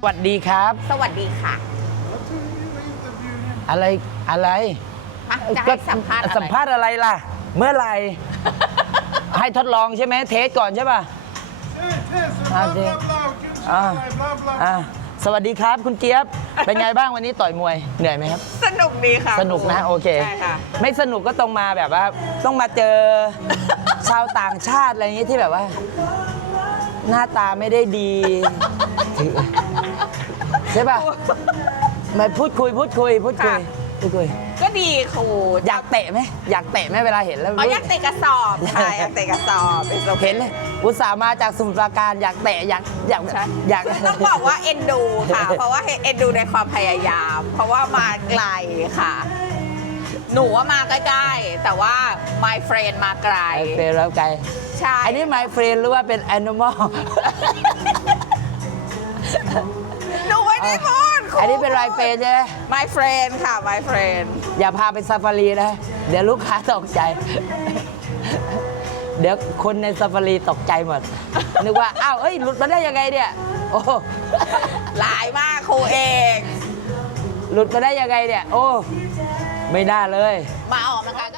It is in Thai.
สวัสดีครับ สวัสดีค่ะอะไรอะไรอะจะให้สัมภาษณ์อะไรสัมภาษณ์อะไรล่ะ เมื่อไหร่ ให้ทดลองใช่ไหมเทสก่อนใช่ป่ะ blah, Ah, blah, dear. blah. Give us Ah. a blah, blah. อะสวัสดีครับคุณเจี๊ยบ เป็นไงบ้างวันนี้ต่อยมวยเหนื่อยไหมครับ สนุกดีค่ะสนุกนะ โอเค ใช่ค่ะ ไม่สนุกก็ต้องมาแบบว่า ต้องมาเจอ ชาวต่างชาติอะไรอย่างนี้ที่แบบว่า หน้าตาไม่ได้ดีใช่ป่ะมาพูดคุยพูดคุยพูดคุยค่ะ พูดคุย ก็ดีครูอยากเตะไหมอยากเตะไหมเวลาเห็นแล้วอ๋ออยากเตะกระสอบใช่อยากเตะกระสอบเป็นโอคเห็นเลยอุตส่าห์มาจากสมุทรปราการอยากเตะอยากอยากใช่อยาก คือต้องบอกว่าเอ็นดูค่ะ เพราะว่าเอ็นดูในความพยายาม เพราะว่ามาไกลค่ะ หนูว่ามาใกล้ๆแต่ว่า my friend มาไกลไอเฟรนแล้วไกลใช่ อันนี้ my friend หรือว่าเป็น animal หนู ไม่ได้พูดครูอันนี้เป็น my friend ใช่ไหม my friend ค่ะ my friend อย่าพาไปซาฟารีนะ เดี๋ยวลูกค้าตกใจ เดี๋ยวคนในซาฟารีตกใจหมด นึกว่า อ้าว เอ้ย หลุดมาได้ยังไงเนี่ย โอ้หลายมากครูเองหลุดมาได้ยังไงเนี่ย โอ้ ไม่น่าเลย มาออกกำลังกาย